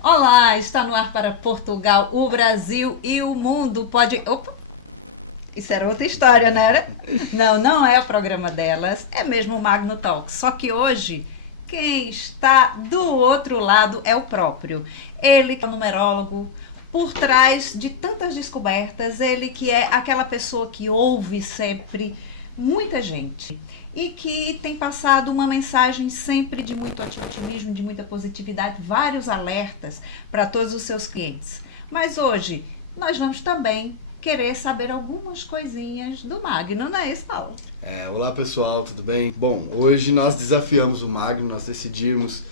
Olá, está no ar para Portugal, o Brasil e o mundo. Pode. Opa! Isso era outra história, não era? Não, não é o programa delas, é mesmo o Magno Talks. Só que hoje, quem está do outro lado é o próprio. Ele que é o numerólogo, por trás de tantas descobertas, ele que é aquela pessoa que ouve sempre muita gente e que tem passado uma mensagem sempre de muito otimismo, de muita positividade, vários alertas para todos os seus clientes. Mas hoje nós vamos também querer saber algumas coisinhas do Magno, não é isso, Paulo? Olá pessoal, tudo bem? Bom, hoje nós desafiamos o Magno, nós decidimos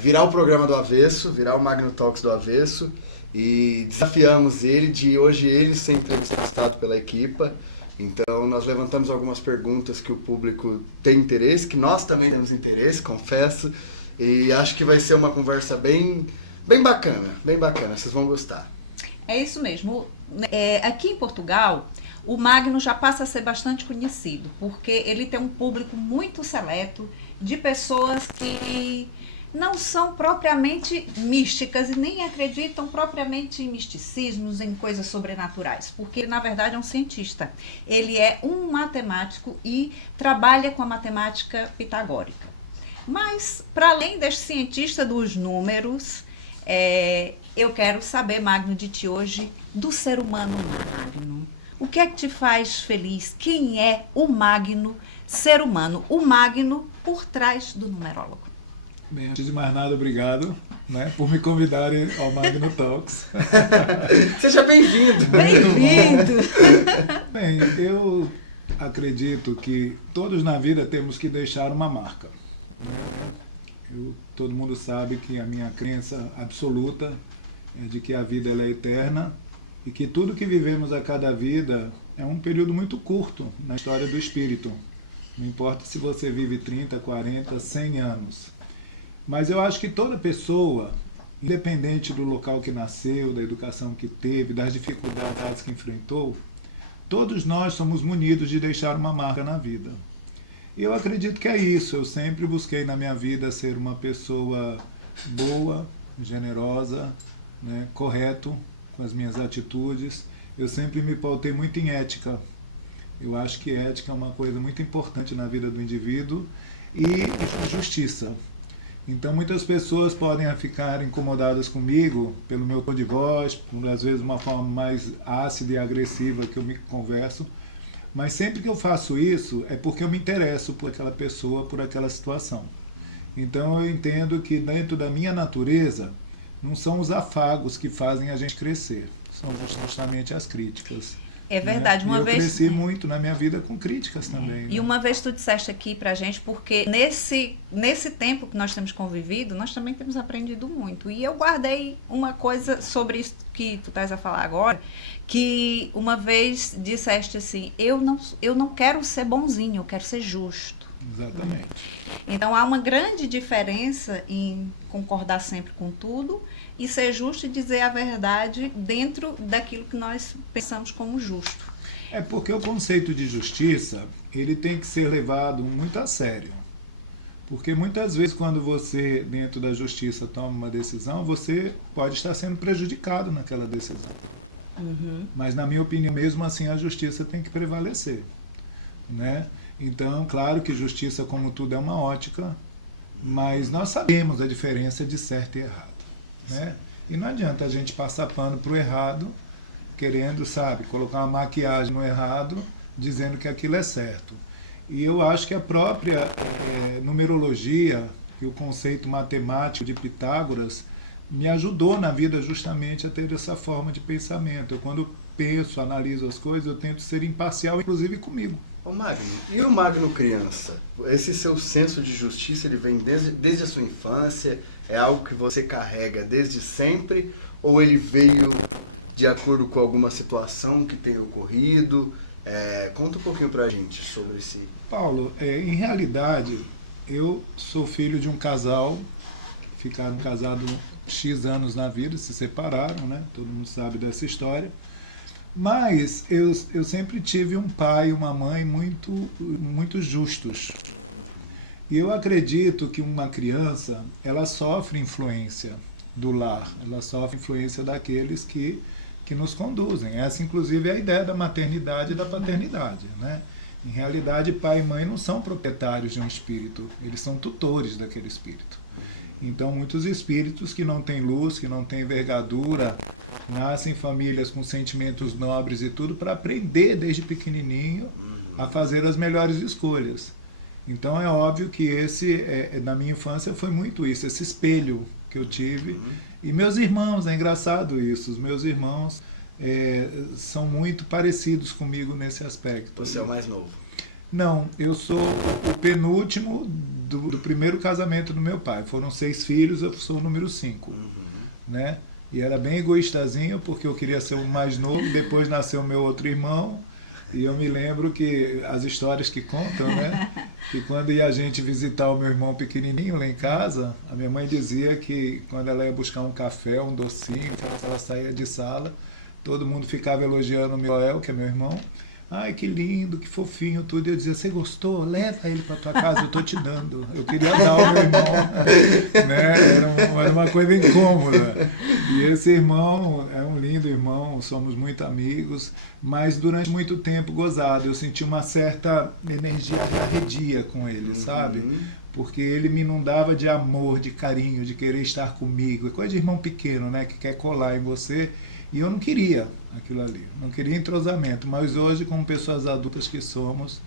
virar o programa do avesso, virar o Magno Talks do avesso e desafiamos ele de hoje ele ser entrevistado pela equipa. Então nós levantamos algumas perguntas que o público tem interesse, que nós também temos interesse, confesso, e acho que vai ser uma conversa bem bacana, vocês vão gostar. É isso mesmo. Aqui em Portugal, o Magno já passa a ser bastante conhecido, porque ele tem um público muito seleto de pessoas que não são propriamente místicas e nem acreditam propriamente em misticismos, em coisas sobrenaturais, porque ele, na verdade, é um cientista. Ele é um matemático e trabalha com a matemática pitagórica. Mas, para além deste cientista dos números, eu quero saber, Magno, de ti hoje, do ser humano Magno. O que é que te faz feliz? Quem é o Magno ser humano? O Magno por trás do numerólogo. Bem, antes de mais nada, obrigado, por me convidarem ao Magno Talks. Seja bem-vindo! Bem-vindo! Bem, eu acredito que todos na vida temos que deixar uma marca. Todo mundo sabe que a minha crença absoluta é de que a vida ela é eterna e que tudo que vivemos a cada vida é um período muito curto na história do espírito. Não importa se você vive 30, 40, 100 anos. Mas eu acho que toda pessoa, independente do local que nasceu, da educação que teve, das dificuldades que enfrentou, todos nós somos munidos de deixar uma marca na vida. E eu acredito que é isso. Eu sempre busquei na minha vida ser uma pessoa boa, generosa, correto com as minhas atitudes. Eu sempre me pautei muito em ética. Eu acho que ética é uma coisa muito importante na vida do indivíduo e justiça. Então muitas pessoas podem ficar incomodadas comigo pelo meu tom de voz, por às vezes uma forma mais ácida e agressiva que eu me converso, mas sempre que eu faço isso é porque eu me interesso por aquela pessoa, por aquela situação. Então eu entendo que dentro da minha natureza não são os afagos que fazem a gente crescer, são justamente as críticas. É verdade, uma vez... Eu cresci muito na minha vida com críticas também. E uma vez tu disseste aqui pra gente, porque nesse tempo que nós temos convivido, nós também temos aprendido muito. E eu guardei uma coisa sobre isso que tu estás a falar agora, que uma vez disseste assim, eu não quero ser bonzinho, eu quero ser justo. Exatamente. Então há uma grande diferença em concordar sempre com tudo e ser justo e dizer a verdade dentro daquilo que nós pensamos como justo. É porque o conceito de justiça, ele tem que ser levado muito a sério. Porque muitas vezes quando você, dentro da justiça, toma uma decisão, você pode estar sendo prejudicado naquela decisão. Uhum. Mas na minha opinião, mesmo assim, a justiça tem que prevalecer. Então, claro que justiça, como tudo, é uma ótica, mas nós sabemos a diferença de certo e errado. E não adianta a gente passar pano para o errado, querendo, colocar uma maquiagem no errado, dizendo que aquilo é certo. E eu acho que a própria numerologia e o conceito matemático de Pitágoras me ajudou na vida justamente a ter essa forma de pensamento. Eu, quando penso, analiso as coisas, eu tento ser imparcial, inclusive comigo. Ô Magno, e o Magno criança? Esse seu senso de justiça, ele vem desde a sua infância? É algo que você carrega desde sempre? Ou ele veio de acordo com alguma situação que tenha ocorrido? Conta um pouquinho pra gente sobre si. Paulo, em realidade, eu sou filho de um casal, ficaram casados X anos na vida, se separaram, todo mundo sabe dessa história. Mas eu sempre tive um pai e uma mãe muito justos. E eu acredito que uma criança, ela sofre influência, do lar, ela sofre influência daqueles que nos conduzem. Essa, inclusive, é a ideia da maternidade e da paternidade, né? Em realidade, pai e mãe não são proprietários de um espírito, eles são tutores daquele espírito. Então, muitos espíritos que não têm luz, que não têm envergadura, nascem em famílias com sentimentos nobres e tudo, para aprender desde pequenininho a fazer as melhores escolhas. Então, é óbvio que na minha infância foi muito isso, esse espelho que eu tive. E meus irmãos, é engraçado isso, os meus irmãos são muito parecidos comigo nesse aspecto. Você é o mais novo? Não, eu sou o penúltimo do primeiro casamento do meu pai. Foram 6 filhos, eu sou o número 5. Né? E era bem egoístazinho, porque eu queria ser o mais novo, depois nasceu o meu outro irmão. E eu me lembro que as histórias que contam, né? Que quando ia a gente visitar o meu irmão pequenininho lá em casa, a minha mãe dizia que quando ela ia buscar um café, um docinho, ela saía de sala, todo mundo ficava elogiando o Miguel, que é meu irmão. Ai, que lindo, que fofinho, tudo. E eu dizia, você gostou? Leva ele para tua casa, eu tô te dando. Eu queria dar ao meu irmão. Né? Era uma coisa incômoda. E esse irmão é um lindo irmão, somos muito amigos, mas durante muito tempo gozado. Eu senti uma certa energia arredia com ele, sabe? Porque ele me inundava de amor, de carinho, de querer estar comigo. É coisa de irmão pequeno, né? Que quer colar em você. E eu não queria aquilo ali, não queria entrosamento, mas hoje, como pessoas adultas que somos,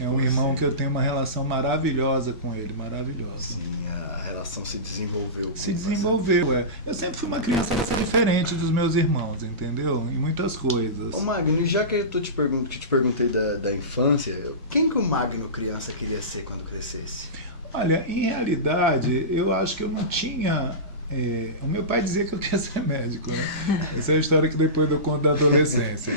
é um irmão que eu tenho uma relação maravilhosa com ele, maravilhosa. Sim, a relação se desenvolveu. Se desenvolveu, Eu sempre fui uma criança diferente dos meus irmãos, entendeu? Em muitas coisas. Ô Magno, e já que eu te perguntei da infância, quem que o Magno criança queria ser quando crescesse? Olha, em realidade, eu acho que eu não tinha... o meu pai dizia que eu queria ser médico, né? Essa é a história que depois eu conto da adolescência.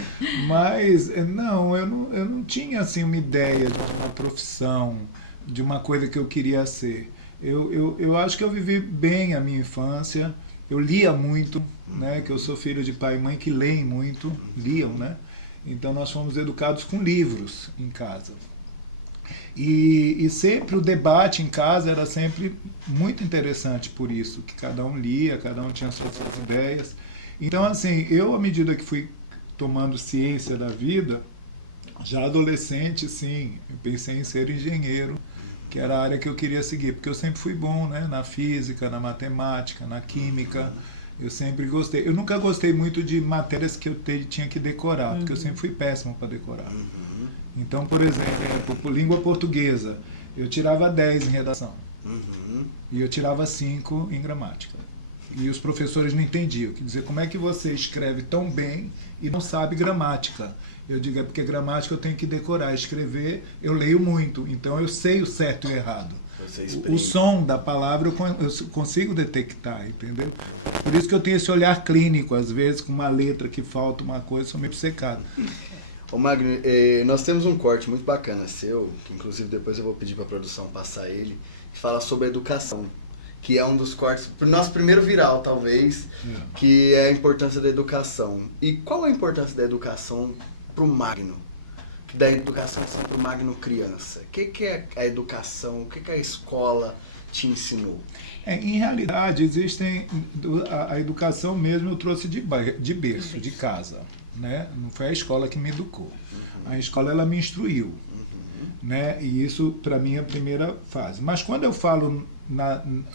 Mas, não, eu não tinha assim, uma ideia de uma profissão, de uma coisa que eu queria ser. Eu acho que eu vivi bem a minha infância, eu lia muito, né? Que eu sou filho de pai e mãe que leem muito, liam, né? Então nós fomos educados com livros em casa. E sempre o debate em casa era sempre muito interessante por isso, que cada um lia, cada um tinha suas ideias. Então, assim, eu, à medida que fui tomando ciência da vida, já adolescente, sim, eu pensei em ser engenheiro, que era a área que eu queria seguir, porque eu sempre fui bom, né, na física, na matemática, na química, eu sempre gostei. Eu nunca gostei muito de matérias que eu tinha que decorar, porque eu sempre fui péssimo para decorar. Então, por exemplo, por língua portuguesa, eu tirava 10 em redação. E eu tirava 5 em gramática. E os professores não entendiam. Quer dizer, como é que você escreve tão bem e não sabe gramática? Eu digo, é porque gramática eu tenho que decorar. Escrever, eu leio muito. Então, eu sei o certo e o errado. O som da palavra eu consigo detectar, entendeu? Por isso que eu tenho esse olhar clínico. Às vezes, com uma letra que falta uma coisa, eu sou meio obcecado. Ô Magno, nós temos um corte muito bacana seu, que inclusive depois eu vou pedir para a produção passar ele, que fala sobre a educação, que é um dos cortes, nosso primeiro viral talvez, que é a importância da educação. E qual a importância da educação para o Magno? Da educação para o Magno criança? O que é a educação? O que a escola te ensinou? Em realidade, a educação mesmo eu trouxe de berço, de casa. Né? Não foi a escola que me educou. A escola ela me instruiu. Né? E isso, para mim, é a primeira fase. Mas quando eu falo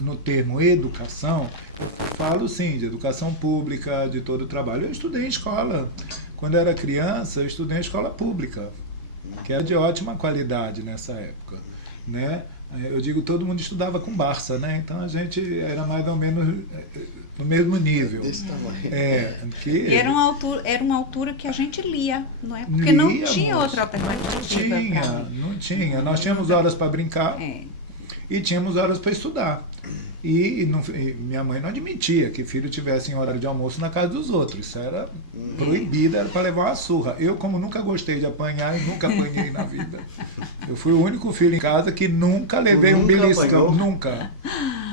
no termo educação, eu falo, sim, de educação pública, de todo o trabalho. Eu estudei em escola. Quando eu era criança, eu estudei em escola pública, que era de ótima qualidade nessa época. Né? Eu digo, todo mundo estudava com Barça, né? Então a gente era mais ou menos no mesmo nível. Desse tamanho. E era uma altura que a gente lia, não é? Porque não tinha outra alternativa. Não tinha. Nós tínhamos horas para brincar e tínhamos horas para estudar. E minha mãe não admitia que filho tivesse em horário de almoço na casa dos outros. Isso era proibido, era para levar uma surra. Eu, como nunca gostei de apanhar, e nunca apanhei na vida. Eu fui o único filho em casa que nunca levei um beliscão. Nunca.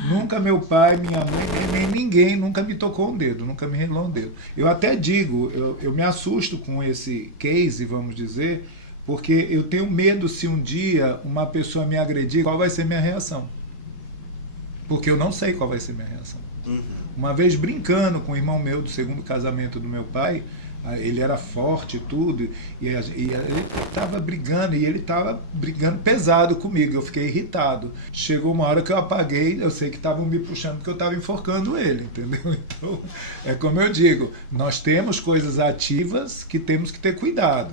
Nunca meu pai, minha mãe, nem ninguém nunca me tocou um dedo, nunca me relou um dedo. Eu até digo, eu me assusto com esse case, vamos dizer, porque eu tenho medo se um dia uma pessoa me agredir, qual vai ser minha reação. porque eu não sei qual vai ser minha reação. Uma vez brincando com o irmão meu do segundo casamento do meu pai, ele era forte e tudo, e ele estava brigando, e ele estava brigando pesado comigo, eu fiquei irritado. Chegou uma hora que eu apaguei, eu sei que estavam me puxando porque eu estava enforcando ele, entendeu? Então, é como eu digo, nós temos coisas ativas que temos que ter cuidado.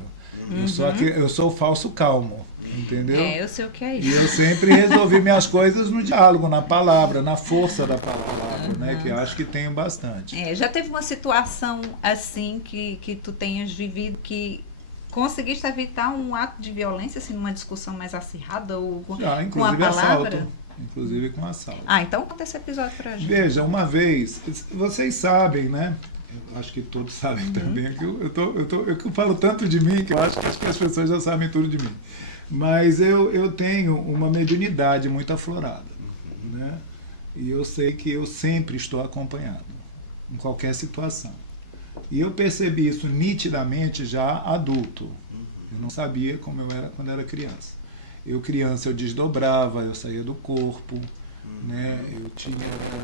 Eu sou o falso calmo. Entendeu? Eu sei o que é isso. E eu sempre resolvi minhas coisas no diálogo, na palavra, na força da palavra, né? Que eu acho que tenho bastante. Já teve uma situação assim que tu tenhas vivido que conseguiste evitar um ato de violência, assim, numa discussão mais acirrada ou Já, com a palavra? Assalto, inclusive com assalto. Então conta esse episódio pra gente. Veja, uma vez, vocês sabem, né? Eu acho que todos sabem também, que eu falo tanto de mim que eu acho que as pessoas já sabem tudo de mim. Mas eu tenho uma mediunidade muito aflorada, né? E eu sei que eu sempre estou acompanhado, em qualquer situação. E eu percebi isso nitidamente já adulto. Eu não sabia como eu era quando era criança. Criança, eu desdobrava, eu saía do corpo, né? Eu tinha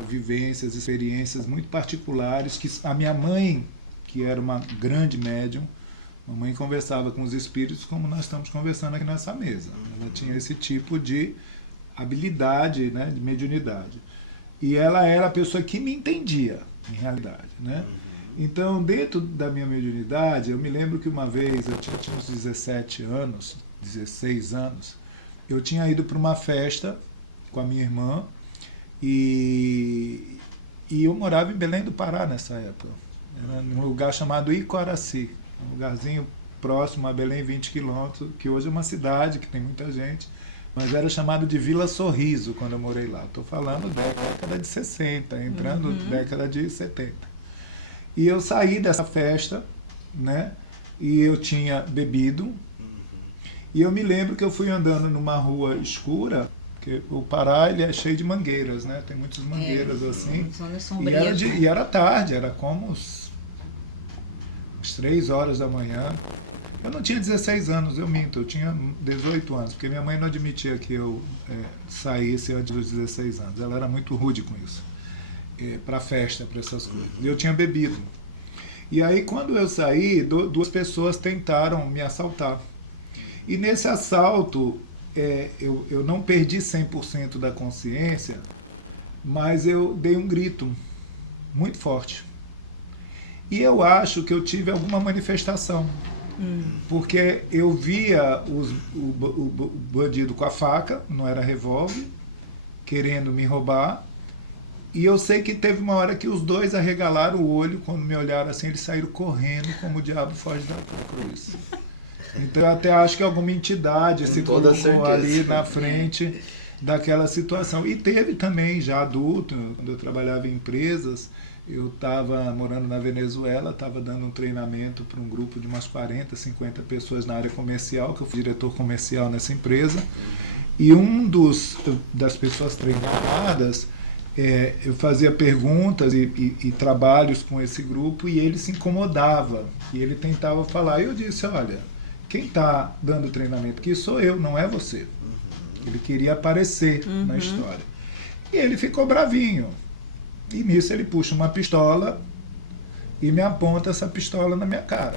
vivências, experiências muito particulares que a minha mãe, que era uma grande médium, mamãe conversava com os espíritos como nós estamos conversando aqui nessa mesa. Ela tinha esse tipo de habilidade, né, de mediunidade. E ela era a pessoa que me entendia, em realidade, né? Então, dentro da minha mediunidade, eu me lembro que uma vez, eu tinha uns 17 anos, 16 anos, eu tinha ido para uma festa com a minha irmã e eu morava em Belém do Pará nessa época, era num lugar chamado Icoraci. Um lugarzinho próximo a Belém, 20 quilômetros, que hoje é uma cidade que tem muita gente, mas era chamado de Vila Sorriso quando eu morei lá. Estou falando década de 60, entrando década de 70. E eu saí dessa festa, né? E eu tinha bebido. E eu me lembro que eu fui andando numa rua escura, porque o Pará ele é cheio de mangueiras, né? Tem muitas mangueiras assim. E era tarde, era como às 3 horas da manhã. Eu não tinha 16 anos, eu minto, eu tinha 18 anos, porque minha mãe não admitia que eu saísse antes dos 16 anos. Ela era muito rude com isso, para festa, para essas coisas. E eu tinha bebido. E aí, quando eu saí, 2 pessoas tentaram me assaltar. E nesse assalto, eu não perdi 100% da consciência, mas eu dei um grito muito forte. E eu acho que eu tive alguma manifestação, porque eu via o bandido com a faca, não era revólver, querendo me roubar, e eu sei que teve uma hora que os 2 arregalaram o olho, quando me olharam assim, eles saíram correndo como o diabo foge da cruz. Então eu até acho que alguma entidade se colocou ali na frente daquela situação. E teve também, já adulto, quando eu trabalhava em empresas, eu estava morando na Venezuela, estava dando um treinamento para um grupo de umas 40, 50 pessoas na área comercial, que eu fui diretor comercial nessa empresa, e das pessoas treinadas, eu fazia perguntas e trabalhos com esse grupo, e ele se incomodava, e ele tentava falar, e eu disse, olha, quem está dando treinamento aqui sou eu, não é você. Ele queria aparecer na história. E ele ficou bravinho. E nisso ele puxa uma pistola e me aponta essa pistola na minha cara.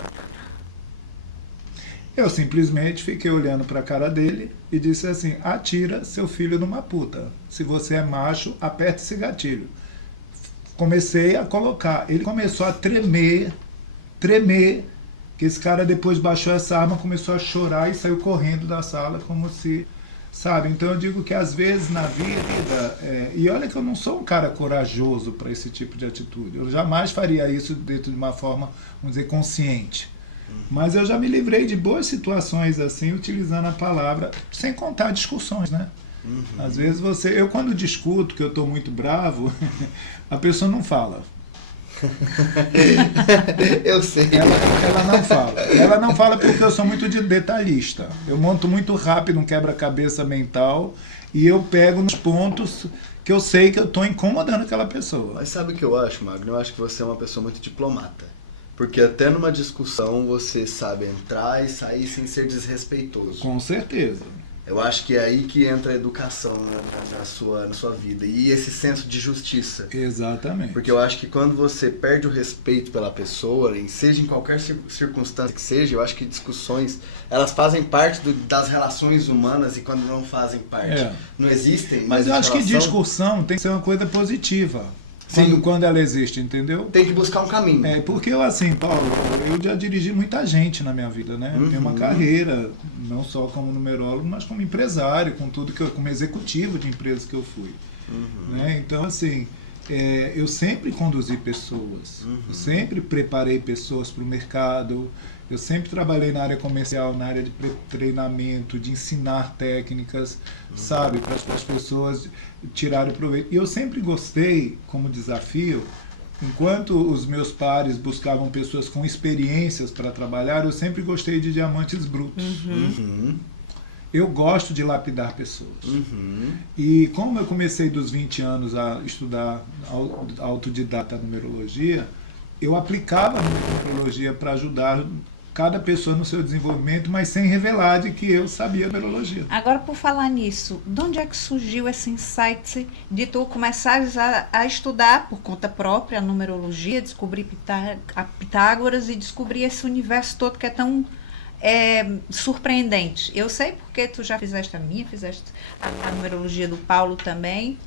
Eu simplesmente fiquei olhando para a cara dele e disse assim, atira seu filho numa puta. Se você é macho, aperte esse gatilho. Comecei a colocar. Ele começou a tremer, que esse cara depois baixou essa arma, começou a chorar e saiu correndo da sala como se... Sabe? Então eu digo que às vezes na vida, e olha que eu não sou um cara corajoso para esse tipo de atitude, eu jamais faria isso dentro de uma forma, vamos dizer, consciente. Mas eu já me livrei de boas situações assim, utilizando a palavra, sem contar discussões, né? Às vezes eu quando discuto, que eu estou muito bravo, a pessoa não fala. Eu sei. Ela não fala. Ela não fala porque eu sou muito detalhista. Eu monto muito rápido um quebra-cabeça mental e eu pego nos pontos que eu sei que eu estou incomodando aquela pessoa. Mas sabe o que eu acho, Magno? Eu acho que você é uma pessoa muito diplomata. Porque até numa discussão você sabe entrar e sair sem ser desrespeitoso. Com certeza. Eu acho que é aí que entra a educação na sua vida e esse senso de justiça. Exatamente. Porque eu acho que quando você perde o respeito pela pessoa, seja em qualquer circunstância que seja, eu acho que discussões, elas fazem parte das relações humanas e quando não fazem parte, não existem. Mas eu acho que discussão tem que ser uma coisa positiva. Quando ela existe, entendeu? Tem que buscar um caminho. Porque eu, assim, Paulo, eu já dirigi muita gente na minha vida, né? Eu tenho uma carreira, não só como numerólogo, mas como empresário, como executivo de empresas que eu fui. Né? Então, assim, eu sempre conduzi pessoas, eu sempre preparei pessoas para o mercado, eu sempre trabalhei na área comercial, na área de treinamento, de ensinar técnicas, sabe, para as pessoas tirarem proveito. E eu sempre gostei, como desafio, enquanto os meus pares buscavam pessoas com experiências para trabalhar, eu sempre gostei de diamantes brutos. Eu gosto de lapidar pessoas. E como eu comecei dos 20 anos a estudar autodidata a numerologia, eu aplicava a numerologia para ajudar cada pessoa no seu desenvolvimento, mas sem revelar de que eu sabia numerologia. Agora, por falar nisso, de onde é que surgiu esse insight de tu começares a estudar por conta própria a numerologia, descobrir a Pitágoras e descobrir esse universo todo que é tão surpreendente? Eu sei porque tu já fizeste a numerologia do Paulo também,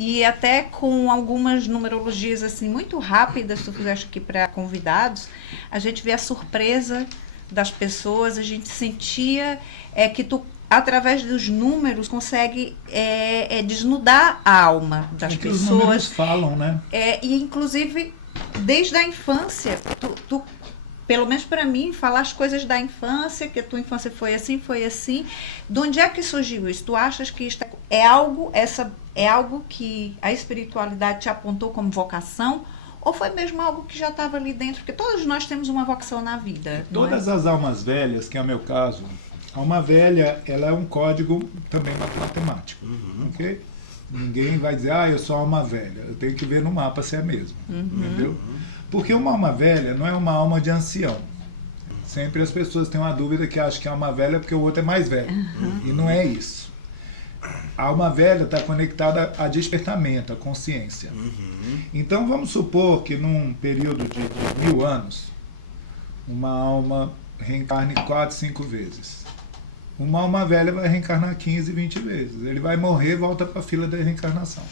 e até com algumas numerologias assim muito rápidas, tu fizeste aqui para convidados, a gente vê a surpresa das pessoas, a gente sentia que tu, através dos números, consegue desnudar a alma das pessoas. Os números falam, né? E inclusive, desde a infância, tu pelo menos para mim, falar as coisas da infância, que a tua infância foi assim. De onde é que surgiu isso? Tu achas que isto é algo que a espiritualidade te apontou como vocação? Ou foi mesmo algo que já estava ali dentro? Porque todos nós temos uma vocação na vida. Todas as almas velhas, que é o meu caso, a alma velha, ela é um código também matemático. Ok? Ninguém vai dizer, eu sou alma velha. Eu tenho que ver no mapa se é mesmo. Entendeu? Porque uma alma velha não é uma alma de ancião. Sempre as pessoas têm uma dúvida que acham que é alma velha porque o outro é mais velho. E não é isso. A alma velha está conectada a despertamento, a consciência. Então vamos supor que num período de 1000 anos, uma alma reencarne 4, 5 vezes. Uma alma velha vai reencarnar 15, 20 vezes. Ele vai morrer e volta para a fila da reencarnação.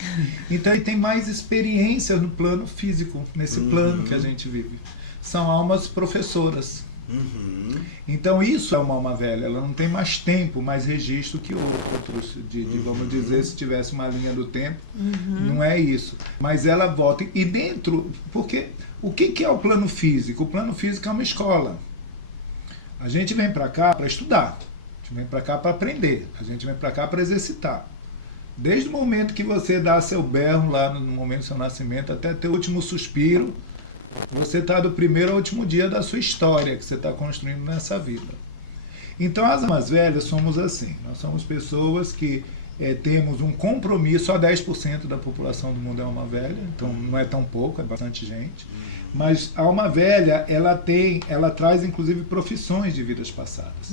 Então ele tem mais experiência no plano físico, nesse plano que a gente vive. São almas professoras. Então isso é uma alma velha. Ela não tem mais tempo, mais registro que outros. Vamos dizer, se tivesse uma linha do tempo. Não é isso. Mas ela volta. E dentro... Porque o que é o plano físico? O plano físico é uma escola. A gente vem para cá para estudar. A gente vem para cá para aprender, a gente vem para cá para exercitar. Desde o momento que você dá seu berro lá no momento do seu nascimento até teu último suspiro, você está do primeiro ao último dia da sua história que você está construindo nessa vida. Então as almas velhas somos assim, nós somos pessoas que temos um compromisso, só 10% da população do mundo é alma velha, então não é tão pouco, é bastante gente. Mas a alma velha, ela traz inclusive profissões de vidas passadas.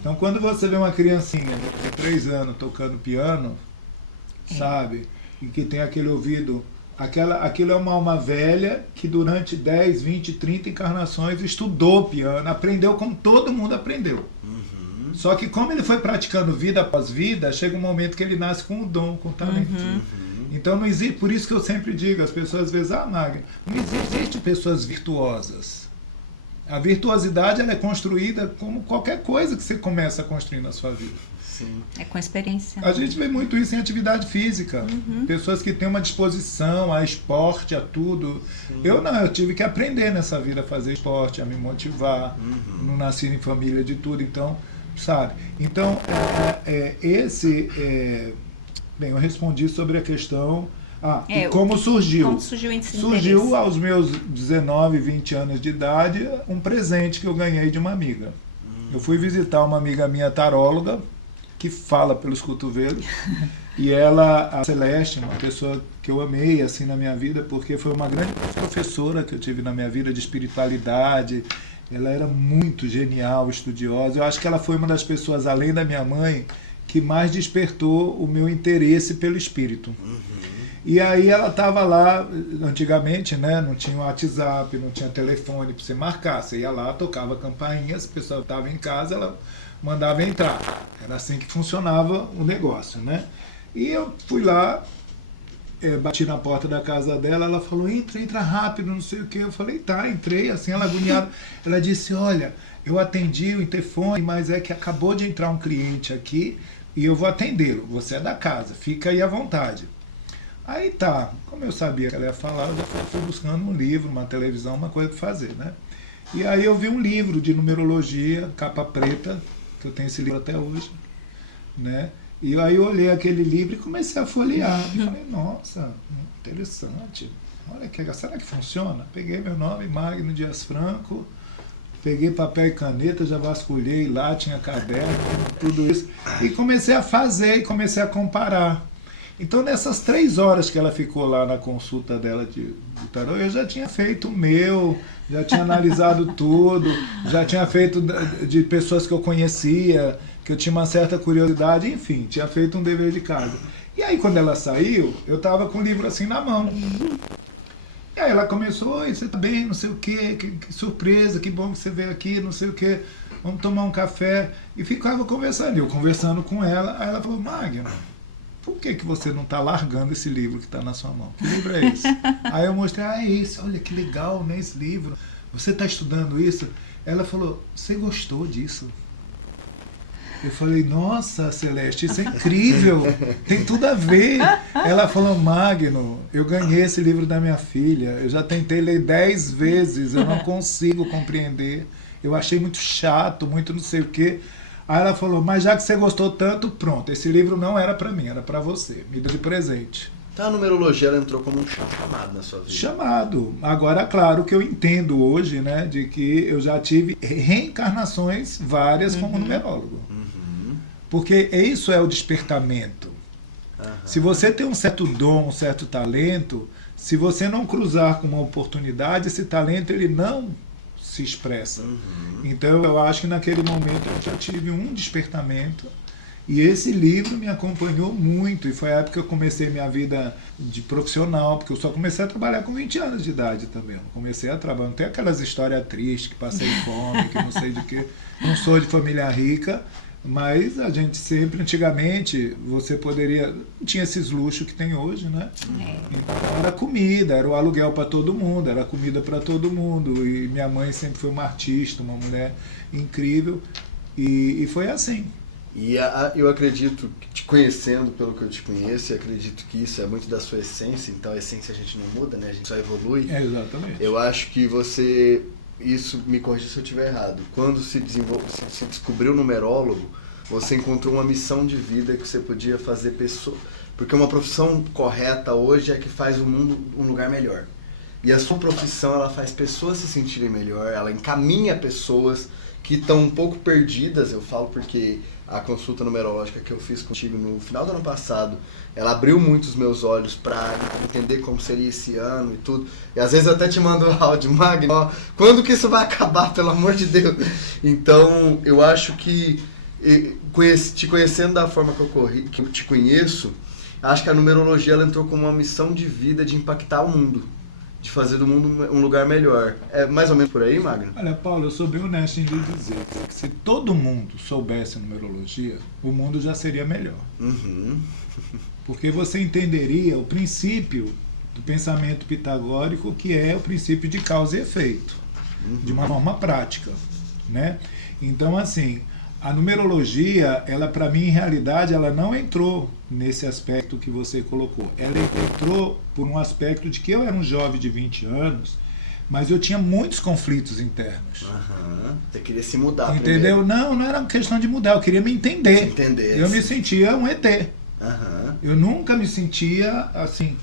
Então quando você vê uma criancinha de 3 anos tocando piano, sabe, e que tem aquele ouvido, aquilo é uma alma velha que durante 10, 20, 30 encarnações estudou piano, aprendeu como todo mundo aprendeu. Só que como ele foi praticando vida após vida, chega um momento que ele nasce com o dom, com o talento. Então não existe, por isso que eu sempre digo, as pessoas às vezes, Magno, não existe pessoas virtuosas. A virtuosidade ela é construída como qualquer coisa que você começa a construir na sua vida. Sim. É com experiência. A gente vê muito isso em atividade física. Pessoas que têm uma disposição a esporte, a tudo. Eu tive que aprender nessa vida a fazer esporte, a me motivar. Não nasci em família de tudo, então, sabe? Então, bem, eu respondi sobre a questão... como surgiu? Como surgiu o índice de Surgiu interesse? aos meus 19, 20 anos de idade, um presente que eu ganhei de uma amiga. Eu fui visitar uma amiga minha taróloga, que fala pelos cotovelos, e ela, a Celeste, uma pessoa que eu amei assim na minha vida, porque foi uma grande professora que eu tive na minha vida de espiritualidade. Ela era muito genial, estudiosa. Eu acho que ela foi uma das pessoas, além da minha mãe, que mais despertou o meu interesse pelo espírito. E aí ela estava lá, antigamente, né, não tinha WhatsApp, não tinha telefone para você marcar. Você ia lá, tocava campainha, se a pessoa estava em casa, ela mandava entrar. Era assim que funcionava o negócio, né? E eu fui lá, bati na porta da casa dela, ela falou, entra rápido, não sei o que. Eu falei, tá, entrei, assim, ela agoniada. Ela disse, olha, eu atendi o interfone, mas é que acabou de entrar um cliente aqui e eu vou atendê-lo. Você é da casa, fica aí à vontade. Aí tá, como eu sabia que ela ia falar, eu já fui buscando um livro, uma televisão, uma coisa para fazer, né? E aí eu vi um livro de numerologia, capa preta, que eu tenho esse livro até hoje, né? E aí eu olhei aquele livro e comecei a folhear. E falei, nossa, interessante. Olha, será que funciona? Peguei meu nome, Magno Dias Franco, peguei papel e caneta, já vasculhei lá, tinha caderno, tudo isso. E comecei a fazer e comecei a comparar. Então, nessas 3 horas que ela ficou lá na consulta dela de tarô, eu já tinha feito o meu, já tinha analisado tudo, já tinha feito de pessoas que eu conhecia, que eu tinha uma certa curiosidade, enfim, tinha feito um dever de casa. E aí, quando ela saiu, eu estava com o livro assim na mão. E aí ela começou, oi, você tá bem, não sei o quê, que surpresa, que bom que você veio aqui, não sei o quê, vamos tomar um café. E ficava conversando, eu conversando com ela, aí ela falou, Magno, por que você não está largando esse livro que está na sua mão? Que livro é esse? Aí eu mostrei, é esse, olha que legal, né, esse livro. Você está estudando isso? Ela falou, você gostou disso? Eu falei, nossa, Celeste, isso é incrível, tem tudo a ver. Ela falou, Magno, eu ganhei esse livro da minha filha, eu já tentei ler 10 vezes, eu não consigo compreender, eu achei muito chato, muito não sei o quê. Aí ela falou, mas já que você gostou tanto, pronto, esse livro não era para mim, era para você, me deu de presente. Então a numerologia ela entrou como um chamado na sua vida. Chamado. Agora, claro que eu entendo hoje, né, de que eu já tive reencarnações várias como numerólogo. Porque isso é o despertamento. Se você tem um certo dom, um certo talento, se você não cruzar com uma oportunidade, esse talento ele não se expressa. Então eu acho que naquele momento eu já tive um despertamento e esse livro me acompanhou muito e foi a época que eu comecei minha vida de profissional, porque eu só comecei a trabalhar com 20 anos de idade também. Eu comecei a trabalhar, não tem aquelas histórias tristes que passei fome, que não sei de que, não sou de família rica, mas a gente sempre, antigamente, você poderia, não tinha esses luxos que tem hoje, né? Então era comida, era o aluguel para todo mundo, era comida para todo mundo. E minha mãe sempre foi uma artista, uma mulher incrível, e foi assim. E eu acredito, que te conhecendo pelo que eu te conheço, e acredito que isso é muito da sua essência, então a essência a gente não muda, né? A gente só evolui. Exatamente. Eu acho que você... Isso, me corrija se eu estiver errado. Quando se descobriu o numerólogo, você encontrou uma missão de vida que você podia fazer pessoa. Porque uma profissão correta hoje é que faz o mundo um lugar melhor. E a sua profissão, ela faz pessoas se sentirem melhor, ela encaminha pessoas que estão um pouco perdidas. Eu falo porque a consulta numerológica que eu fiz contigo no final do ano passado, ela abriu muito os meus olhos para entender como seria esse ano e tudo. E às vezes eu até te mando áudio, Magno, ó, quando que isso vai acabar, pelo amor de Deus? Então, eu acho que, te conhecendo da forma que eu te conheço, acho que a numerologia ela entrou como uma missão de vida de impactar o mundo, de fazer do mundo um lugar melhor. É mais ou menos por aí, Magno? Olha, Paulo, eu sou bem honesto em lhe dizer que se todo mundo soubesse numerologia, o mundo já seria melhor. Porque você entenderia o princípio do pensamento pitagórico, que é o princípio de causa e efeito, de uma forma prática, né? Então, assim, a numerologia, ela para mim, em realidade, ela não entrou nesse aspecto que você colocou. Ela entrou por um aspecto de que eu era um jovem de 20 anos, mas eu tinha muitos conflitos internos. Você queria se mudar. Entendeu? Primeiro. Não era uma questão de mudar, eu queria me entender. Eu me sentia um ET. Eu nunca me sentia, assim,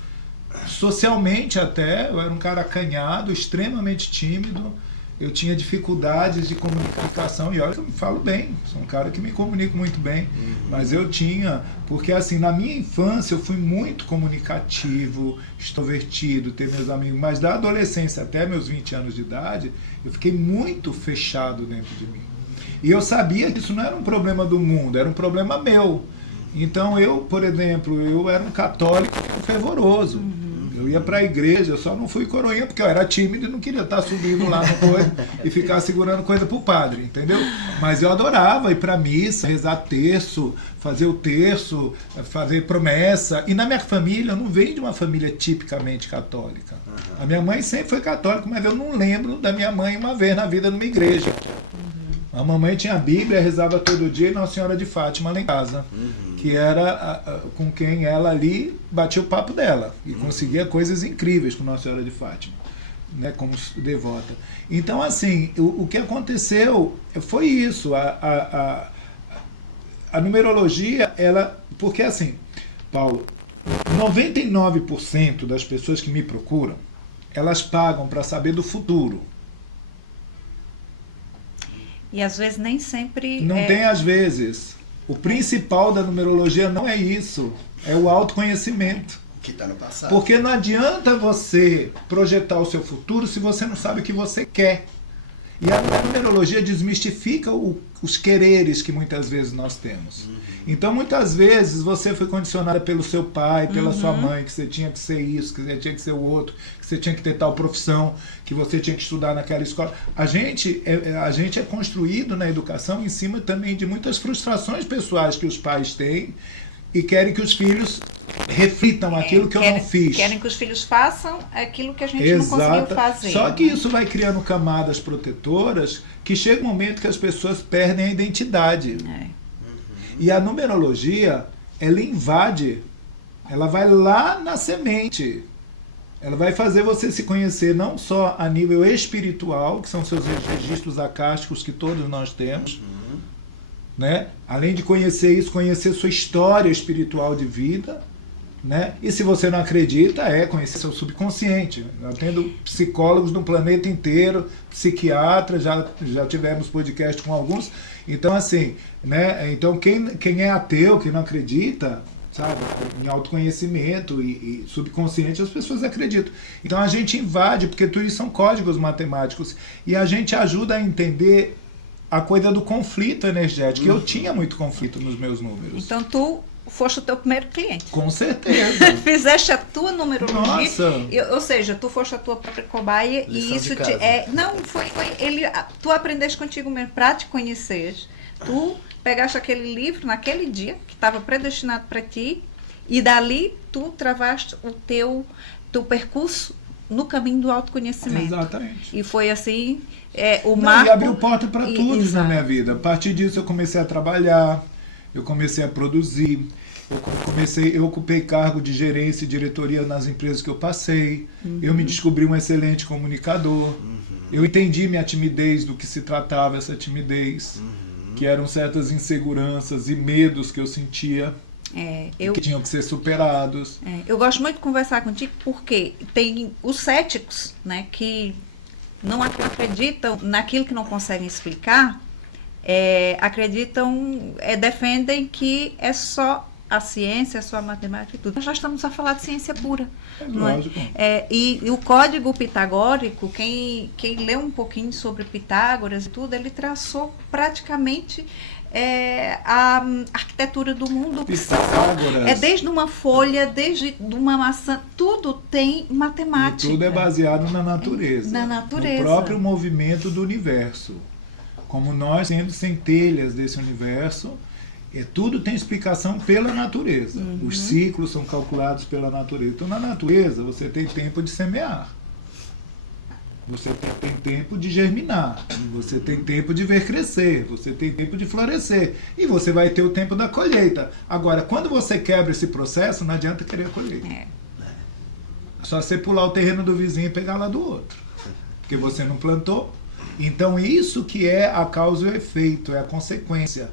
socialmente até, eu era um cara acanhado, extremamente tímido, eu tinha dificuldades de comunicação, e olha que eu me falo bem, sou um cara que me comunico muito bem, mas eu tinha, porque assim, na minha infância eu fui muito comunicativo, extrovertido, ter meus amigos, mas da adolescência até meus 20 anos de idade, eu fiquei muito fechado dentro de mim. E eu sabia que isso não era um problema do mundo, era um problema meu. Então eu, por exemplo, eu era um católico fervoroso. Eu ia para a igreja, eu só não fui coroinha porque eu era tímido e não queria estar subindo lá no coisa e ficar segurando coisa pro padre, entendeu? Mas eu adorava ir para missa, rezar terço, fazer o terço, fazer promessa. E na minha família, eu não venho de uma família tipicamente católica. A minha mãe sempre foi católica, mas eu não lembro da minha mãe uma vez na vida numa igreja. A mamãe tinha a Bíblia, rezava todo dia e Nossa Senhora de Fátima lá em casa, que era com quem ela ali batia o papo dela e conseguia coisas incríveis com Nossa Senhora de Fátima, né, como devota. Então, assim, o que aconteceu foi isso. A numerologia, ela... Porque, assim, Paulo, 99% das pessoas que me procuram, elas pagam para saber do futuro. E às vezes nem sempre... Não tem às vezes. O principal da numerologia não é isso. É o autoconhecimento. Que está no passado. Porque não adianta você projetar o seu futuro se você não sabe o que você quer. E a numerologia desmistifica os quereres que muitas vezes nós temos. Então, muitas vezes, você foi condicionada pelo seu pai, pela sua mãe, que você tinha que ser isso, que você tinha que ser o outro, que você tinha que ter tal profissão, que você tinha que estudar naquela escola. A gente é construído na educação em cima também de muitas frustrações pessoais que os pais têm e querem que os filhos reflitam aquilo que eu não fiz. Querem que os filhos façam aquilo que a gente não conseguiu fazer. Só que isso vai criando camadas protetoras que chega um momento que as pessoas perdem a identidade. E a numerologia, ela invade, ela vai lá na semente. Ela vai fazer você se conhecer não só a nível espiritual, que são seus registros acásticos que todos nós temos, né? Além de conhecer isso, conhecer sua história espiritual de vida, né? E se você não acredita, conhecer seu subconsciente. Nós tendo psicólogos no planeta inteiro, psiquiatras, já tivemos podcast com alguns. Então, assim, né? Então quem é ateu, quem não acredita, sabe, em autoconhecimento e subconsciente, as pessoas acreditam. Então a gente invade, porque tudo isso são códigos matemáticos, e a gente ajuda a entender a coisa do conflito energético. Eu tinha muito conflito nos meus números. Então tu foste o teu primeiro cliente. Com certeza. Fizeste a tua numerologia. Nossa. Ou seja, tu foste a tua própria cobaia. Lição E isso de casa. não foi tu aprendeste contigo mesmo para te conhecer. Tu pegaste aquele livro naquele dia que estava predestinado para ti e dali tu travaste o teu percurso no caminho do autoconhecimento. Exatamente. E foi assim, o marco... E abriu porta para tudo na exato. minha vida. A partir disso eu comecei a trabalhar, eu comecei a produzir, eu ocupei cargo de gerência e diretoria nas empresas que eu passei, eu me descobri um excelente comunicador, eu entendi minha timidez, do que se tratava essa timidez, que eram certas inseguranças e medos que eu sentia, que tinham que ser superados. Eu gosto muito de conversar contigo porque tem os céticos, né, que não acreditam naquilo que não conseguem explicar, defendem que é só a ciência, é só a matemática e tudo. Nós já estamos a falar de ciência pura. Lógico. E o código pitagórico, quem lê um pouquinho sobre Pitágoras e tudo, ele traçou praticamente a arquitetura do mundo. Pitágoras. Desde uma folha, desde uma maçã, tudo tem matemática. E tudo é baseado na natureza. Na natureza. No próprio movimento do universo. Como nós, sendo centelhas desse universo, tudo tem explicação pela natureza. Os ciclos são calculados pela natureza. Então, na natureza, você tem tempo de semear. Você tem tempo de germinar, você tem tempo de ver crescer, você tem tempo de florescer, e você vai ter o tempo da colheita. Agora, quando você quebra esse processo, não adianta querer a colheita. É só você pular o terreno do vizinho e pegar lá do outro, porque você não plantou. Então, isso que é a causa e o efeito, é a consequência.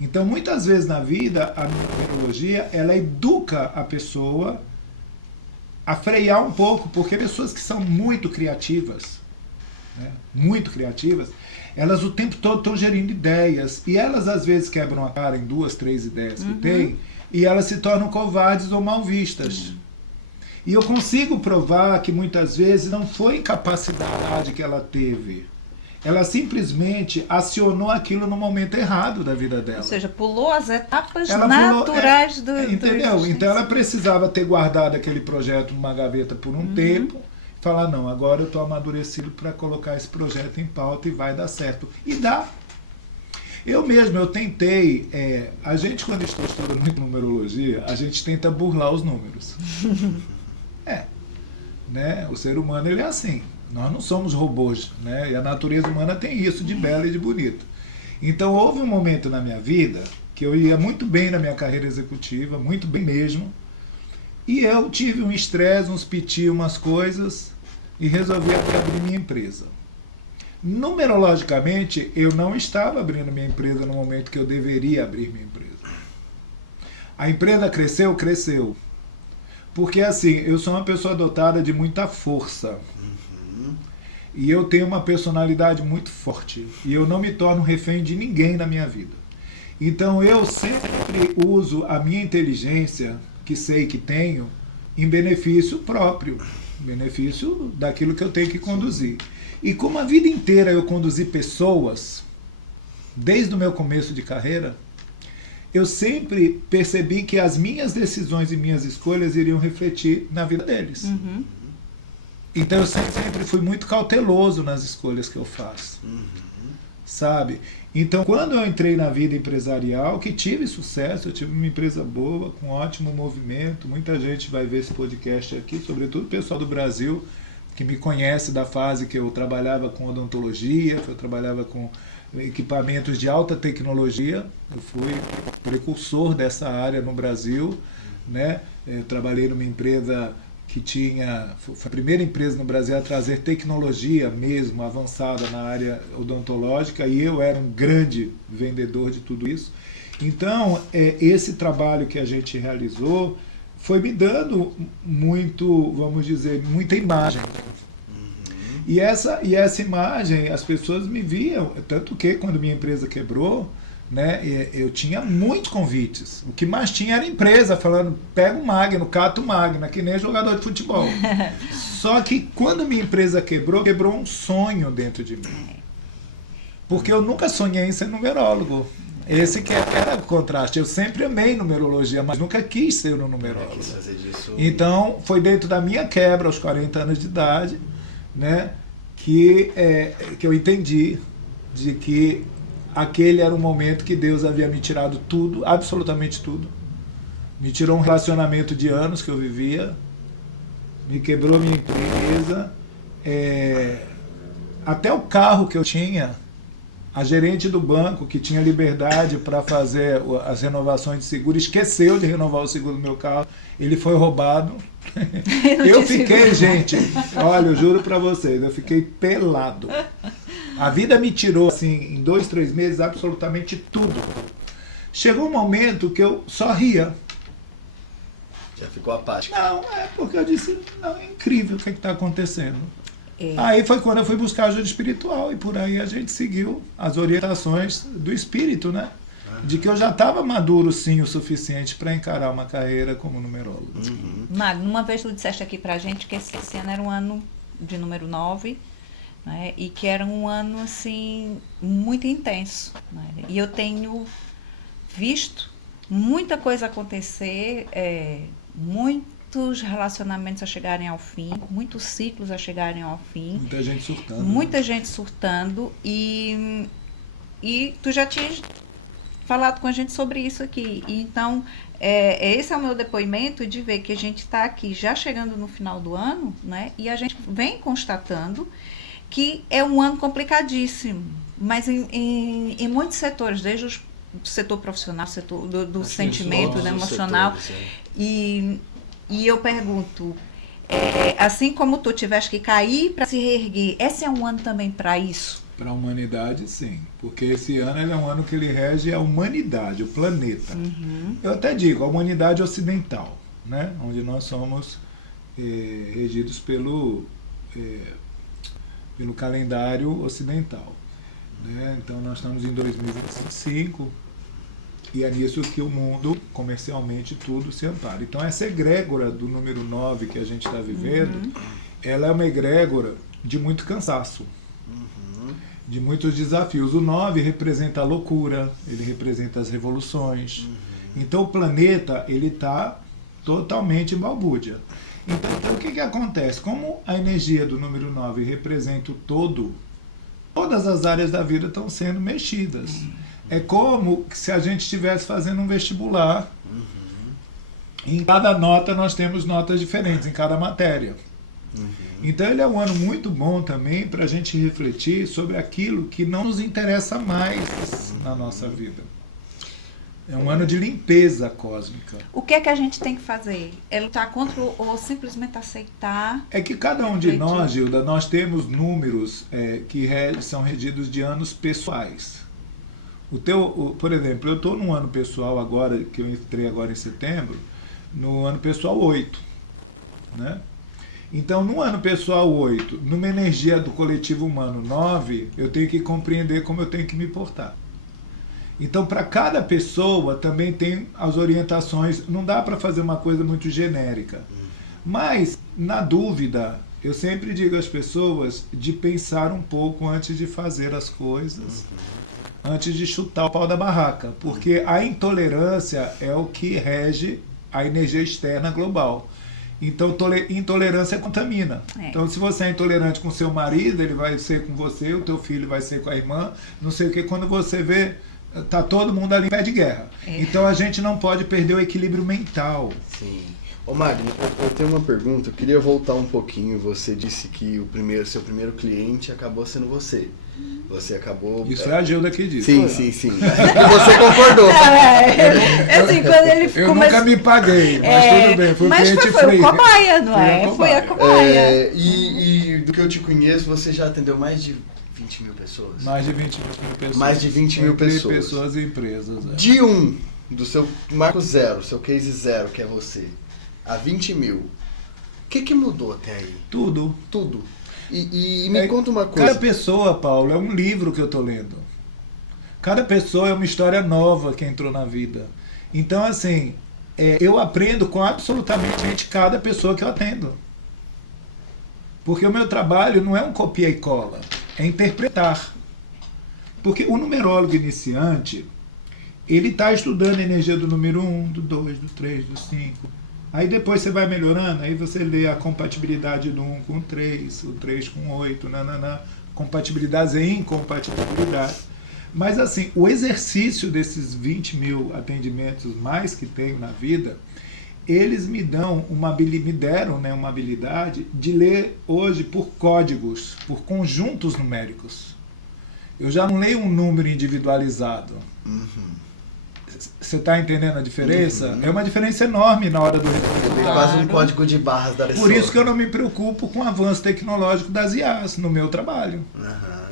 Então, muitas vezes na vida, a numerologia, ela educa a pessoa a frear um pouco, porque pessoas que são muito criativas, né, elas o tempo todo estão gerindo ideias, e elas às vezes quebram a cara em 2, 3 ideias que têm, e elas se tornam covardes ou mal vistas. E eu consigo provar que muitas vezes não foi incapacidade que ela teve, Ela simplesmente acionou aquilo no momento errado da vida dela. Ou seja, pulou as etapas Ela naturais entendeu? Então ela precisava ter guardado aquele projeto numa gaveta por um tempo, falar, não, agora eu estou amadurecido para colocar esse projeto em pauta e vai dar certo. E dá. Eu tentei, a gente quando estuda muito numerologia, a gente tenta burlar os números. Né? O ser humano ele é assim. Nós não somos robôs, né? E a natureza humana tem isso de belo e de bonito. Então houve um momento na minha vida que eu ia muito bem na minha carreira executiva, muito bem mesmo, e eu tive um estresse, uns piti, umas coisas, e resolvi abrir minha empresa. Numerologicamente, eu não estava abrindo minha empresa no momento que eu deveria abrir minha empresa. A empresa cresceu? Cresceu. Porque assim, eu sou uma pessoa dotada de muita força. E eu tenho uma personalidade muito forte. E eu não me torno refém de ninguém na minha vida. Então eu sempre uso a minha inteligência, que sei que tenho, em benefício próprio. Benefício daquilo que eu tenho que conduzir. E como a vida inteira eu conduzi pessoas, desde o meu começo de carreira, eu sempre percebi que as minhas decisões e minhas escolhas iriam refletir na vida deles. Então eu sempre fui muito cauteloso nas escolhas que eu faço. Sabe? Então quando eu entrei na vida empresarial, que tive sucesso, eu tive uma empresa boa, com ótimo movimento, muita gente vai ver esse podcast aqui, sobretudo o pessoal do Brasil, que me conhece da fase que eu trabalhava com odontologia, que eu trabalhava com equipamentos de alta tecnologia. Eu fui precursor dessa área no Brasil, né? Eu trabalhei numa empresa que foi a primeira empresa no Brasil a trazer tecnologia mesmo avançada na área odontológica, e eu era um grande vendedor de tudo isso. Então, esse trabalho que a gente realizou foi me dando muito, vamos dizer, muita imagem. E essa imagem, as pessoas me viam, tanto que quando minha empresa quebrou, né, eu tinha muitos convites. O que mais tinha era empresa falando, pega o Magno, cata o Magno, que nem jogador de futebol. Só que quando minha empresa quebrou um sonho dentro de mim. Porque eu nunca sonhei em ser numerólogo. Esse que era o contraste. Eu sempre amei numerologia, mas nunca quis ser um numerólogo. Então, foi dentro da minha quebra, aos 40 anos de idade, né, que eu entendi de que aquele era o momento que Deus havia me tirado tudo, absolutamente tudo. Me tirou um relacionamento de anos que eu vivia, me quebrou minha empresa, até o carro que eu tinha, a gerente do banco, que tinha liberdade para fazer as renovações de seguro, esqueceu de renovar o seguro do meu carro, ele foi roubado. Eu fiquei, gente, olha, eu juro para vocês, eu fiquei pelado. A vida me tirou, assim, em 2, 3 meses, absolutamente tudo. Chegou um momento que eu só ria. Já ficou apático? Não, porque eu disse, não, é incrível o que está acontecendo. Aí foi quando eu fui buscar ajuda espiritual, e por aí a gente seguiu as orientações do espírito, né? De que eu já estava maduro, sim, o suficiente para encarar uma carreira como numerólogo. Magno, uma vez tu disseste aqui pra gente que esse ano era um ano de número 9, né, e que era um ano, assim, muito intenso. Né? E eu tenho visto muita coisa acontecer, muitos relacionamentos a chegarem ao fim, muitos ciclos a chegarem ao fim. Muita gente surtando. Muita gente surtando, e tu já tinhas falado com a gente sobre isso aqui. E então, esse é o meu depoimento de ver que a gente está aqui já chegando no final do ano, né? E a gente vem constatando que é um ano complicadíssimo, mas em muitos setores, desde o setor profissional, setor do sentimento, do emocional. E eu pergunto, assim como tu tiveste que cair para se reerguer, esse é um ano também para isso? Para a humanidade, sim. Porque esse ano ele é um ano que ele rege a humanidade, o planeta. Eu até digo, a humanidade ocidental, né? Onde nós somos regidos pelo calendário ocidental. Né? Então nós estamos em 2025 e é nisso que o mundo, comercialmente, tudo se ampara. Então essa egrégora do número 9 que a gente está vivendo, ela é uma egrégora de muito cansaço. de muitos desafios. O 9 representa a loucura, ele representa as revoluções. Então o planeta ele está totalmente em balbúrdia. Então o que acontece? Como a energia do número 9 representa o todo, todas as áreas da vida estão sendo mexidas. É como se a gente estivesse fazendo um vestibular. Em cada nota nós temos notas diferentes, em cada matéria. Então ele é um ano muito bom também para a gente refletir sobre aquilo que não nos interessa mais na nossa vida. É um ano de limpeza cósmica. O que é que a gente tem que fazer? É lutar contra ou simplesmente aceitar? É que cada um de nós, Gilda, nós temos números que são regidos de anos pessoais. Por exemplo, eu estou num ano pessoal agora, que eu entrei agora em setembro, no ano pessoal 8. Né? Então, no ano pessoal 8, numa energia do coletivo humano 9, eu tenho que compreender como eu tenho que me portar. Então, para cada pessoa também tem as orientações, não dá para fazer uma coisa muito genérica. Mas, na dúvida, eu sempre digo às pessoas de pensar um pouco antes de fazer as coisas, antes de chutar o pau da barraca, porque a intolerância é o que rege a energia externa global. Então, intolerância contamina. Então, se você é intolerante com seu marido, ele vai ser com você, o teu filho vai ser com a irmã, não sei o que, quando você vê, tá todo mundo ali em pé de guerra. Então, a gente não pode perder o equilíbrio mental. Sim. Ô Magno, eu tenho uma pergunta, eu queria voltar um pouquinho. Você disse que seu primeiro cliente acabou sendo você. Você acabou... Isso é a Gilda que disse. Sim. E você concordou. Assim, quando ele eu nunca me paguei, mas tudo bem. Foi mas cliente foi free. o cobaia, não é? Foi a cobaia. E do que eu te conheço, você já atendeu mais de 20 mil pessoas? Mais de 20 mil pessoas. Mais de 20 mil pessoas. Pessoas e empresas. Do seu marco zero, seu case zero, que é você, a 20 mil, o que mudou até aí? Tudo. E me conta uma coisa. Cada pessoa, Paulo, é um livro que eu estou lendo. Cada pessoa é uma história nova que entrou na vida. Então, assim, eu aprendo com absolutamente cada pessoa que eu atendo. Porque o meu trabalho não é um copia e cola, é interpretar. Porque o numerólogo iniciante, ele está estudando a energia do número 1, do 2, do 3, do 5. Aí depois você vai melhorando, aí você lê a compatibilidade do 1 com o 3, o 3 com o 8, compatibilidades e incompatibilidades. Mas assim, o exercício desses 20 mil atendimentos mais que tenho na vida, eles me deram uma habilidade de ler hoje por códigos, por conjuntos numéricos. Eu já não leio um número individualizado. Você está entendendo a diferença? É uma diferença enorme na hora do resultado. Tem quase um código de barras da pessoa. Por isso que eu não me preocupo com o avanço tecnológico das IAs no meu trabalho.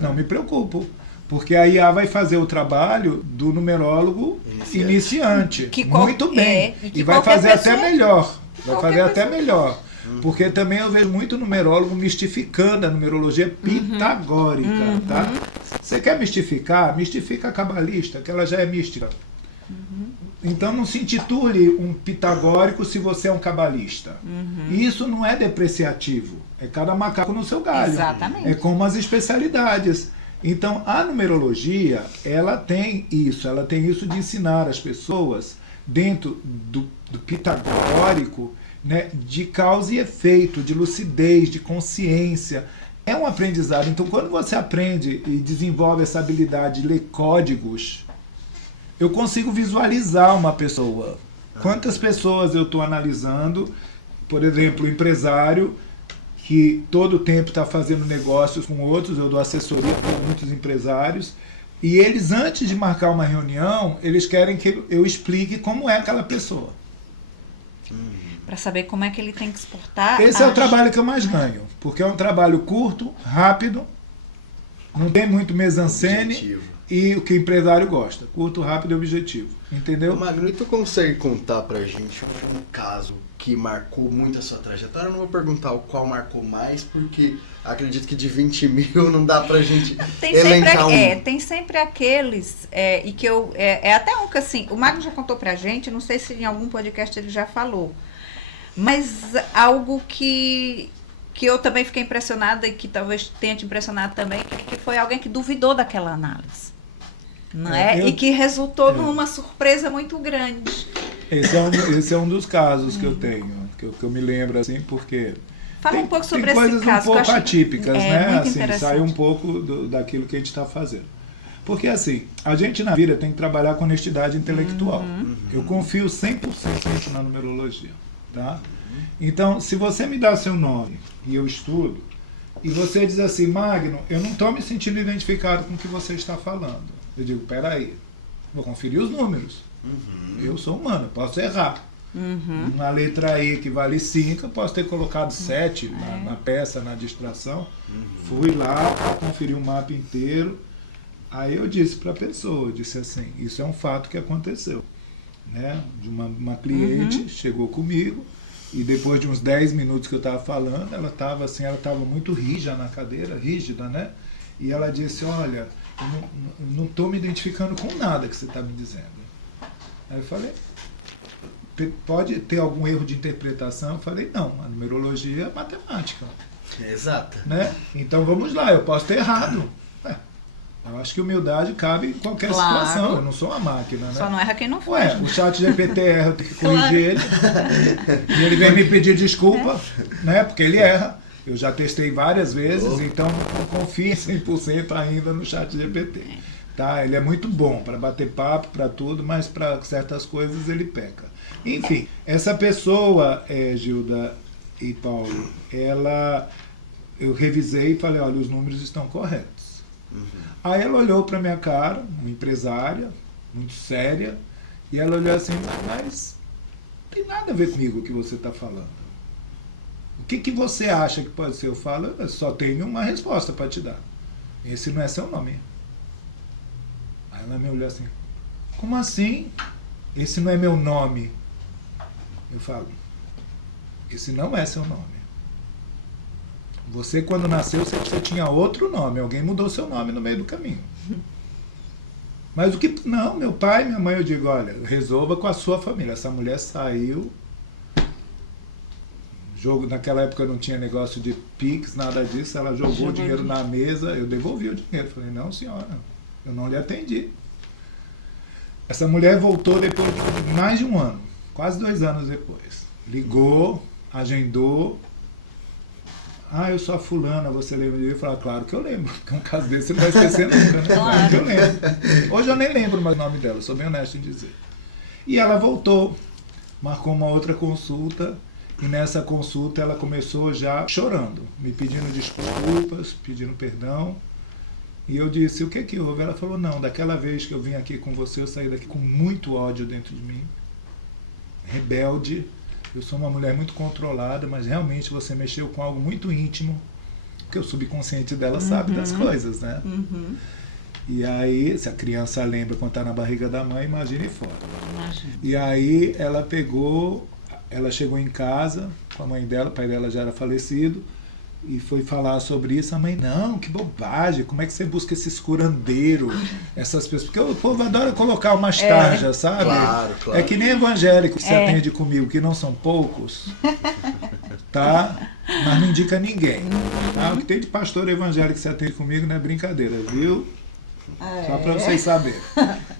Não me preocupo. Porque a IA vai fazer o trabalho do numerólogo iniciante. Muito bem. E vai fazer até melhor. Vai fazer até melhor. Porque também eu vejo muito numerólogo mistificando a numerologia pitagórica. Tá? Você quer mistificar? Mistifica a cabalista, que ela já é mística. Então não se intitule um pitagórico se você é um cabalista. E isso não é depreciativo. É cada macaco no seu galho. Exatamente. É como as especialidades. Então a numerologia, ela tem isso de ensinar as pessoas dentro do pitagórico, né, de causa e efeito, de lucidez, de consciência. É um aprendizado. Então quando você aprende e desenvolve essa habilidade de ler códigos, eu consigo visualizar uma pessoa. Quantas pessoas eu estou analisando, por exemplo, o empresário que todo o tempo está fazendo negócios com outros, eu dou assessoria para muitos empresários, e eles, antes de marcar uma reunião, eles querem que eu explique como é aquela pessoa. Para saber como é que ele tem que se portar. Esse é o trabalho que eu mais ganho, porque é um trabalho curto, rápido, não tem muito mise-en-scène, e o que o empresário gosta, curto, rápido e objetivo. Entendeu? Magno, e tu consegue contar pra gente um caso que marcou muito a sua trajetória? Eu não vou perguntar o qual marcou mais, porque acredito que de 20 mil não dá pra gente elencar Tem sempre aqueles, e que eu... É até um que, assim, o Magno já contou pra gente, não sei se em algum podcast ele já falou, mas algo que que eu também fiquei impressionada e que talvez tenha te impressionado também, que foi alguém que duvidou daquela análise. Não é? E que resultou numa surpresa muito grande. Esse é um dos casos que eu tenho, que eu me lembro, assim, porque... Fala um pouco sobre esse caso. Tem coisas um pouco atípicas, né? Assim, sai um pouco daquilo que a gente está fazendo. Porque, assim, a gente na vida tem que trabalhar com honestidade intelectual. Eu confio 100% na numerologia, tá? Então, se você me dá seu nome e eu estudo, e você diz assim, Magno, eu não estou me sentindo identificado com o que você está falando. Eu digo, peraí, vou conferir os números. Eu sou humano, eu posso errar. Na letra E, que vale 5, eu posso ter colocado 7 na peça, na distração. Fui lá, conferi o mapa inteiro. Aí eu disse para a pessoa, disse assim, isso é um fato que aconteceu. Né? De uma cliente chegou comigo, e depois de uns 10 minutos que eu estava falando, ela estava assim, muito rígida na cadeira, rígida, né? E ela disse, olha, eu não estou me identificando com nada que você está me dizendo. Aí eu falei, pode ter algum erro de interpretação? Eu falei, não, a numerologia é matemática. Exato. Né? Então vamos lá, eu posso ter errado. Eu acho que humildade cabe em qualquer situação, eu não sou uma máquina, né? Só não erra quem não faz. O chat GPT erra, eu tenho que corrigir ele. E ele vem me pedir desculpa, né? Porque ele erra. Eu já testei várias vezes, então não confio 100% ainda no chat GPT. Tá? Ele é muito bom para bater papo, para tudo, mas para certas coisas ele peca. Enfim, essa pessoa, Gilda e Paulo, eu revisei e falei, olha, os números estão corretos. Aí ela olhou para minha cara, uma empresária, muito séria, e ela olhou assim, mas não tem nada a ver comigo o que você está falando. O que você acha que pode ser? Eu falo, eu só tenho uma resposta para te dar. Esse não é seu nome. Aí ela me olhou assim, como assim? Esse não é meu nome. Eu falo, esse não é seu nome. Você, quando nasceu, você tinha outro nome. Alguém mudou seu nome no meio do caminho. Mas o que... Não, meu pai, minha mãe, eu digo, olha, resolva com a sua família. Essa mulher saiu... Naquela época não tinha negócio de Pix, nada disso. Ela jogou o dinheiro na mesa. Eu devolvi o dinheiro. Falei, não, senhora, eu não lhe atendi. Essa mulher voltou depois de mais de um ano. Quase 2 anos depois. Ligou, agendou... eu sou a fulana, você lembra de mim? Eu falei, claro que eu lembro, porque um caso desse você não vai esquecer nunca, né? Claro que eu lembro. Hoje eu nem lembro mais o nome dela, sou bem honesto em dizer. E ela voltou, marcou uma outra consulta, e nessa consulta ela começou já chorando, me pedindo desculpas, pedindo perdão. E eu disse, o que houve? Ela falou, não, daquela vez que eu vim aqui com você, eu saí daqui com muito ódio dentro de mim, rebelde. Eu sou uma mulher muito controlada, mas realmente você mexeu com algo muito íntimo, porque o subconsciente dela sabe das coisas, né? E aí, se a criança lembra quando está na barriga da mãe, imagine fora. E aí ela chegou em casa com a mãe dela, o pai dela já era falecido, e foi falar sobre isso. A mãe, não, que bobagem, como é que você busca esses curandeiros, essas pessoas? Porque o povo adora colocar umas tarjas, sabe? Claro. É que nem evangélico que se atende comigo, que não são poucos, tá? Mas não indica ninguém. Tá? O que tem de pastor evangélico que se atende comigo não é brincadeira, viu? Só para vocês saberem.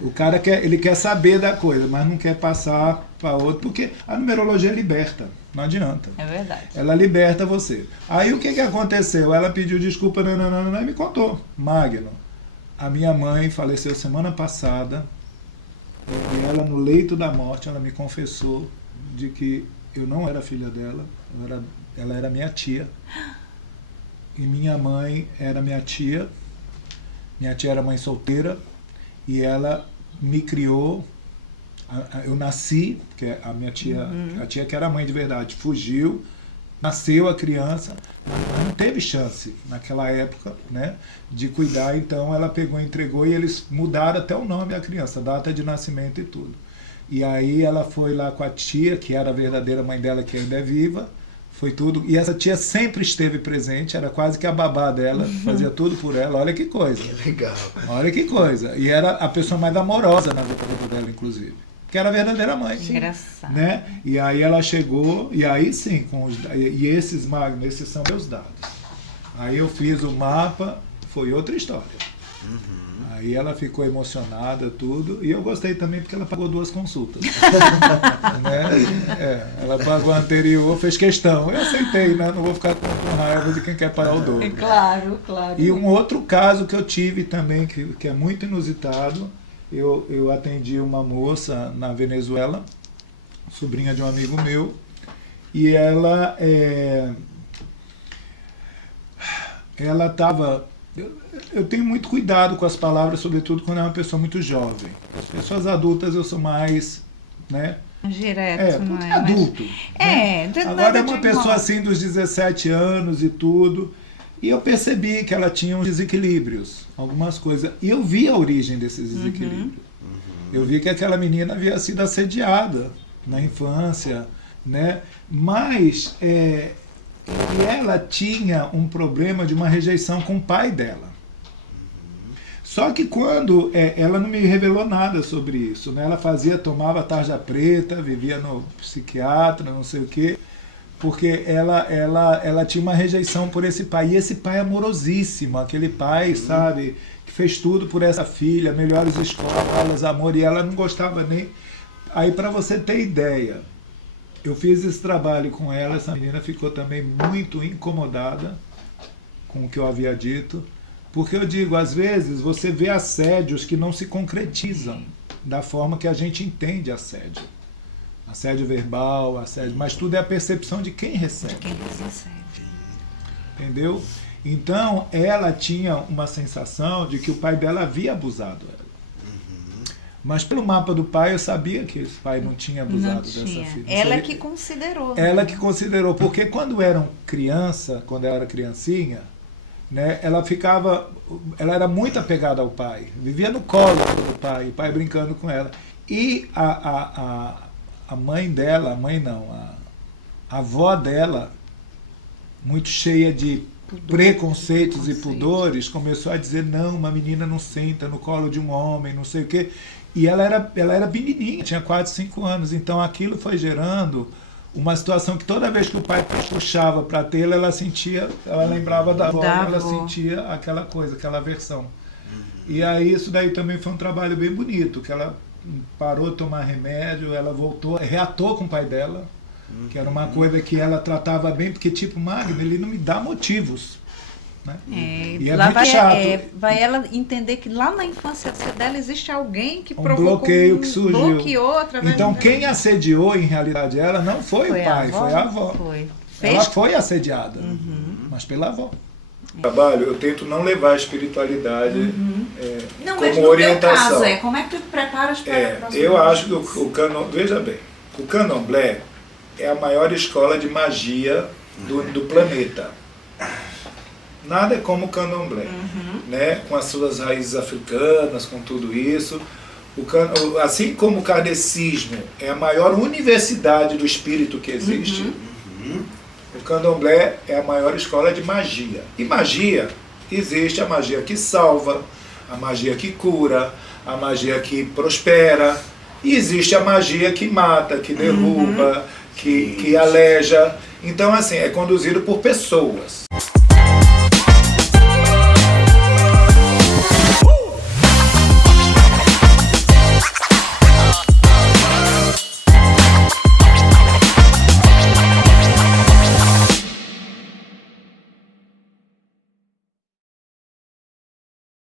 O cara ele quer saber da coisa, mas não quer passar para outro, porque a numerologia liberta, não adianta. É verdade. Ela liberta você. Aí o que aconteceu? Ela pediu desculpa, não, e me contou. Magno, a minha mãe faleceu semana passada, e ela no leito da morte, ela me confessou de que eu não era filha dela, ela era minha tia, e minha mãe era minha tia. Minha tia era mãe solteira e ela me criou. Eu nasci, porque a minha tia, a tia que era mãe de verdade, fugiu, nasceu a criança, mas não teve chance naquela época, né, de cuidar. Então ela pegou e entregou, e eles mudaram até o nome da criança, data de nascimento e tudo. E aí ela foi lá com a tia, que era a verdadeira mãe dela, que ainda é viva. Foi tudo. E essa tia sempre esteve presente, era quase que a babá dela, fazia tudo por ela. Olha que coisa. Que legal. Olha que coisa. E era a pessoa mais amorosa na vida dela, inclusive. que era a verdadeira mãe. Engraçado. Né? E aí ela chegou, e aí sim, e esses magnos, esses são meus dados. Aí eu fiz o mapa, foi outra história. Aí ela ficou emocionada, tudo, e eu gostei também porque ela pagou 2 consultas. Né? Ela pagou a anterior, fez questão. Eu aceitei, né? Não vou ficar com raiva de quem quer pagar o dobro. Claro, claro. E um outro caso que eu tive também, que é muito inusitado, eu atendi uma moça na Venezuela, sobrinha de um amigo meu, e ela estava... Eu tenho muito cuidado com as palavras, sobretudo quando é uma pessoa muito jovem. As pessoas adultas eu sou mais, né? Direto, não porque é? é adulto. Né? Agora é uma pessoa assim dos 17 anos e tudo. E eu percebi que ela tinha uns desequilíbrios, algumas coisas. E eu vi a origem desses desequilíbrios. Eu vi que aquela menina havia sido assediada na infância, né? Mas e ela tinha um problema de uma rejeição com o pai dela. Só que quando ela não me revelou nada sobre isso, né? Ela tomava tarja preta, vivia no psiquiatra, não sei o quê, porque ela tinha uma rejeição por esse pai. E esse pai amorosíssimo, aquele pai, sabe, que fez tudo por essa filha, melhores escolas, amor, e ela não gostava nem... Aí, para você ter ideia, eu fiz esse trabalho com ela, essa menina ficou também muito incomodada com o que eu havia dito, porque eu digo, às vezes você vê assédios que não se concretizam da forma que a gente entende assédio. Assédio verbal, assédio, mas tudo é a percepção de quem recebe. Entendeu? Então, ela tinha uma sensação de que o pai dela havia abusado dela. Mas pelo mapa do pai eu sabia que esse pai não tinha abusado dessa filha. Ela que considerou. Ela que considerou, porque quando era criancinha, né, ela era muito apegada ao pai, vivia no colo do pai, o pai brincando com ela. E a mãe dela, a avó dela, muito cheia de preconceitos e pudores, começou a dizer, não, uma menina não senta no colo de um homem, não sei o quê. E ela era pequenininha, tinha 4, 5 anos, então aquilo foi gerando uma situação que toda vez que o pai puxava para tê-la, ela lembrava da avó, ela sentia aquela coisa, aquela aversão. E aí isso daí também foi um trabalho bem bonito, que ela parou de tomar remédio, ela voltou, reatou com o pai dela, que era uma coisa que ela tratava bem, porque tipo, Magno, ele não me dá motivos. Né? E é muito chato. Vai ela entender que lá na infância dela existe alguém que provocou bloqueio que surgiu. Bloqueou através então quem assediou em realidade ela não foi o pai, foi a avó. Ela foi assediada, mas pela avó. Trabalho, eu tento não levar a espiritualidade não, como mas no orientação. Teu caso, como é que tu te preparas para a próxima eu acho que o candomblé, veja bem, o candomblé é a maior escola de magia do planeta. Nada é como o candomblé, né? Com as suas raízes africanas, com tudo isso. Assim como o kardecismo é a maior universidade do espírito que existe, o candomblé é a maior escola de magia. E magia, existe a magia que salva, a magia que cura, a magia que prospera, e existe a magia que mata, que derruba, que aleja. Então, assim, é conduzido por pessoas.